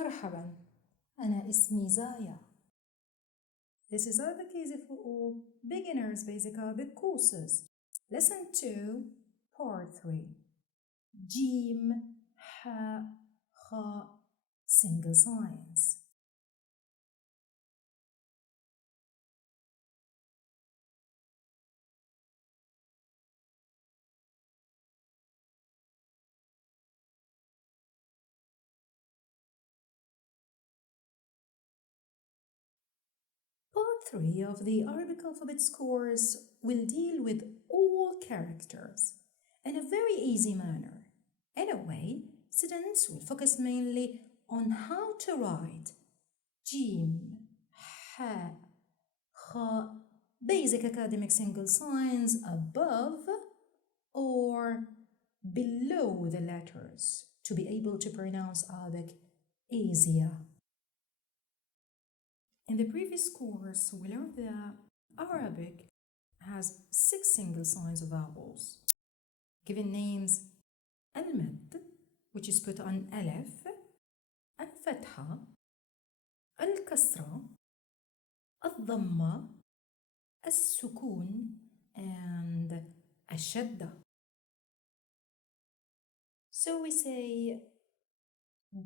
مرحبا، أنا اسمي زايا. This is ArabicEasyFor.All Beginners Basic Arabic Courses. Lesson 2, Part 3. جيم حاء خاء single signs. Part 3 of the Arabic alphabets course will deal with all characters in a very easy manner. In a way, students will focus mainly on how to write jim, ha, kha, basic academic single signs above or below the letters to be able to pronounce Arabic easier. In the previous course, we learned that Arabic has 6 single signs of vowels, given names al-mad, which is put on alif, al-fatha, al-kasra, al-dhamma, al-sukun, and al-shadda. So we say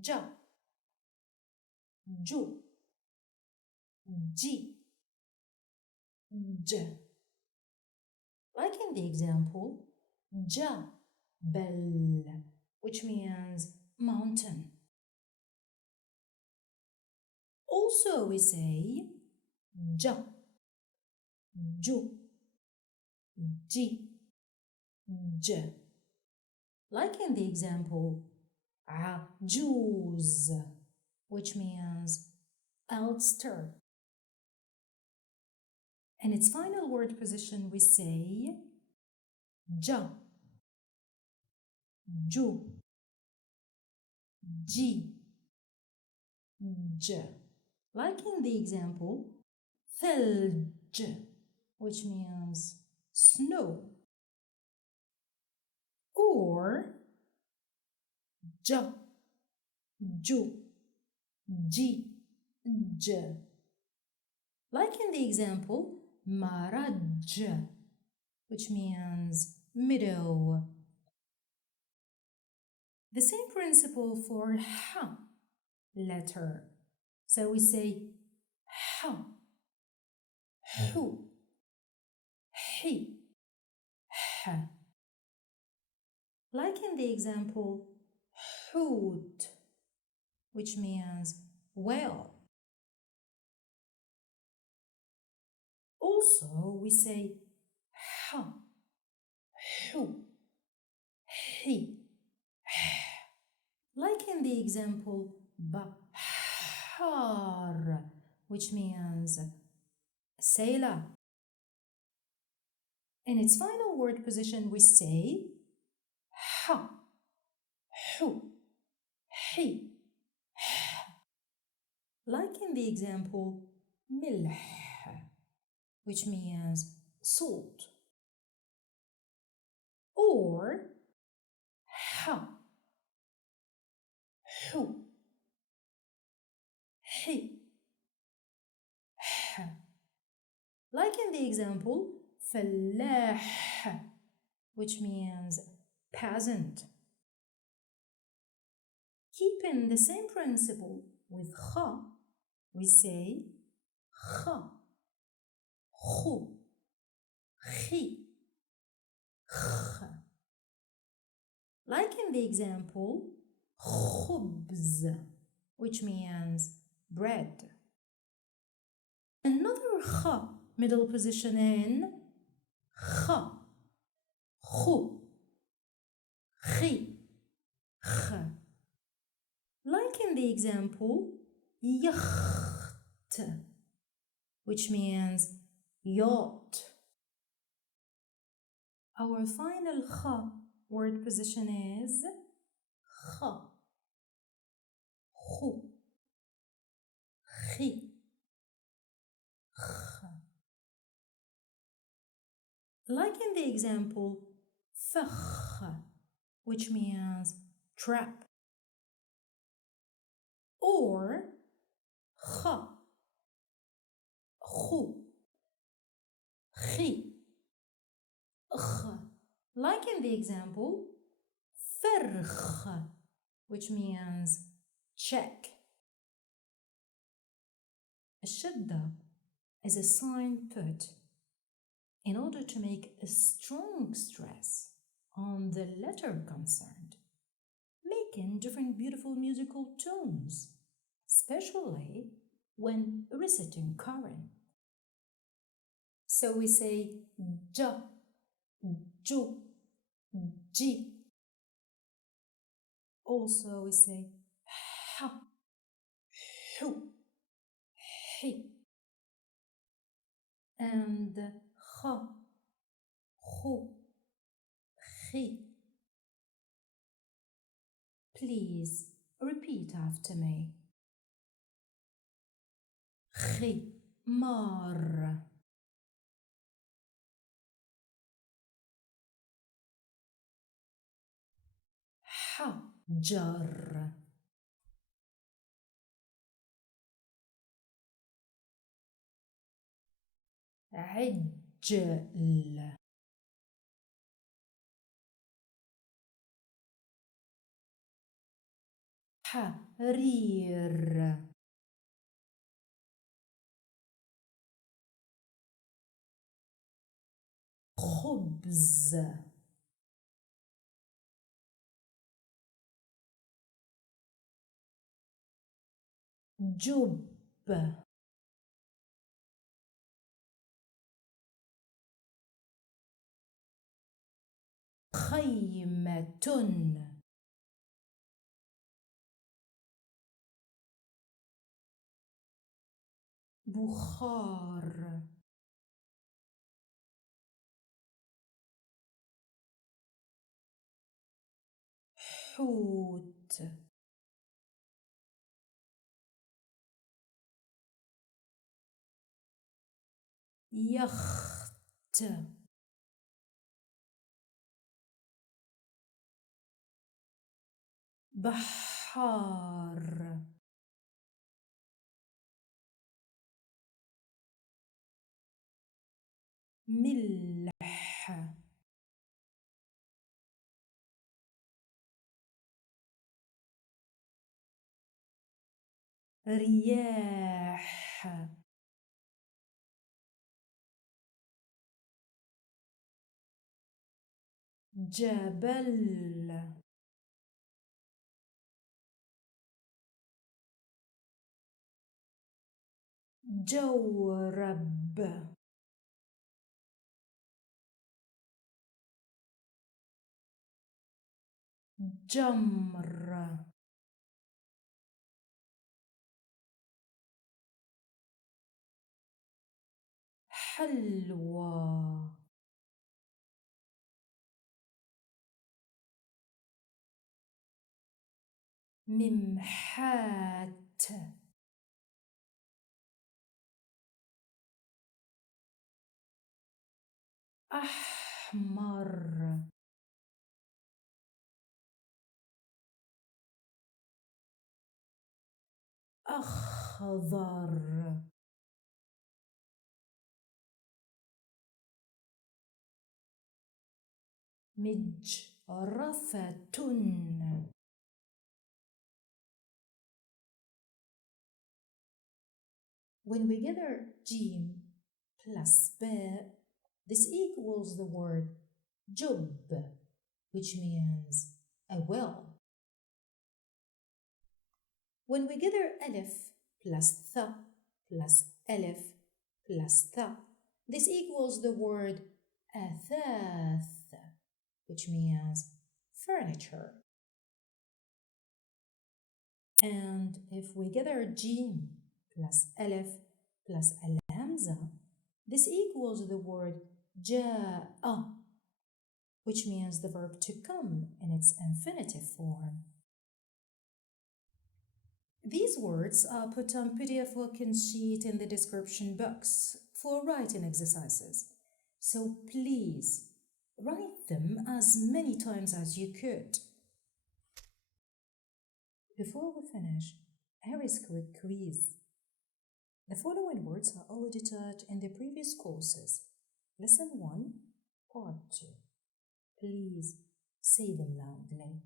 ja, ju, ji, j. Like in the example, Jabal, which means mountain. Also we say ja, ju, ji, j. Like in the example, ajuz, which means elster. In its final word position, we say ja, ju, ji, j. Like in the example, thalj, which means snow. Or ja, ju, ji, j. Like in the example, maraj, which means meadow. The same principle for ha letter. So we say ha, hu, hi, ha. Like in the example, hoot, which means whale. Also, we say ha, hu, hi, like in the example, bahar, which means sailor. In its final word position, we say ha, hu, hi, like in the example, milh, which means salt. Or ha, hu, hi, ha. Like in the example, fallah, which means peasant. Keeping the same principle with kha, we say kha, khu, khi, kh. Like in the example, khubz, which means bread. Another kha middle position in kha, khu, khi, kh. Like in the example, yacht, which means yacht. Our final kha word position is kha, khu, khi, kh. Like in the example, fakh, which means trap. for, خ, خو, خي, خ. Like in the example, فرخ, which means check. الشدة is a sign put in order to make a strong stress on the letter concerned, making different beautiful musical tones, especially when reciting Quran. So we say ja, ju, ji. Also we say ha, hu, hi, and kha, khu, khi. Please repeat after me. خمار حجر عجل حرير خبز جب خيمة بخار حوت يخت بحار ملح رياح جبل جورب جمر حلوى ممحات أحمر أخضر مجرفة When we gather jim plus ba, this equals the word jub, which means a well. When we gather alif plus tha plus alif plus tha, this equals the word athath, which means furniture. And if we gather jim plus alif plus al-hamza, this equals the word ja'a, which means the verb to come in its infinitive form. These words are put on PDF working sheet in the description box for writing exercises. So please write them as many times as you could. Before we finish, ArabicSeaFor quiz. The following words are already taught in the previous courses. Lesson 1, Part 2. Please say them loudly.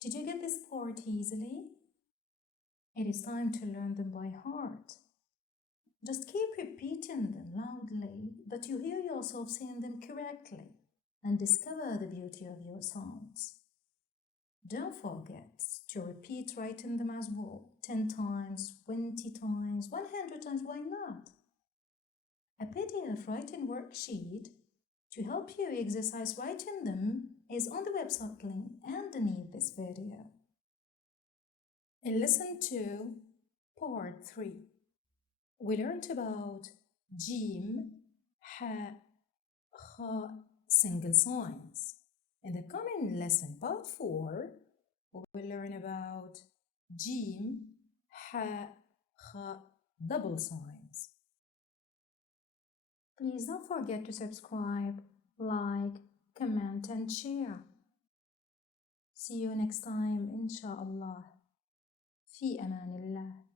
Did you get this part easily? It is time to learn them by heart. Just keep repeating them loudly that you hear yourself saying them correctly and discover the beauty of your sounds. Don't forget to repeat writing them as well, 10 times, 20 times, 100 times, why not? A PDF writing worksheet to help you exercise writing them is on the website link underneath this video. In Lesson 2, Part 3, we learned about Jim, Ha, Kha single signs. In the coming lesson, Part 4, we will learn about Jim, Ha, Kha double signs. Please don't forget to subscribe, like, comment and share. See you next time, inshallah. في أمان الله.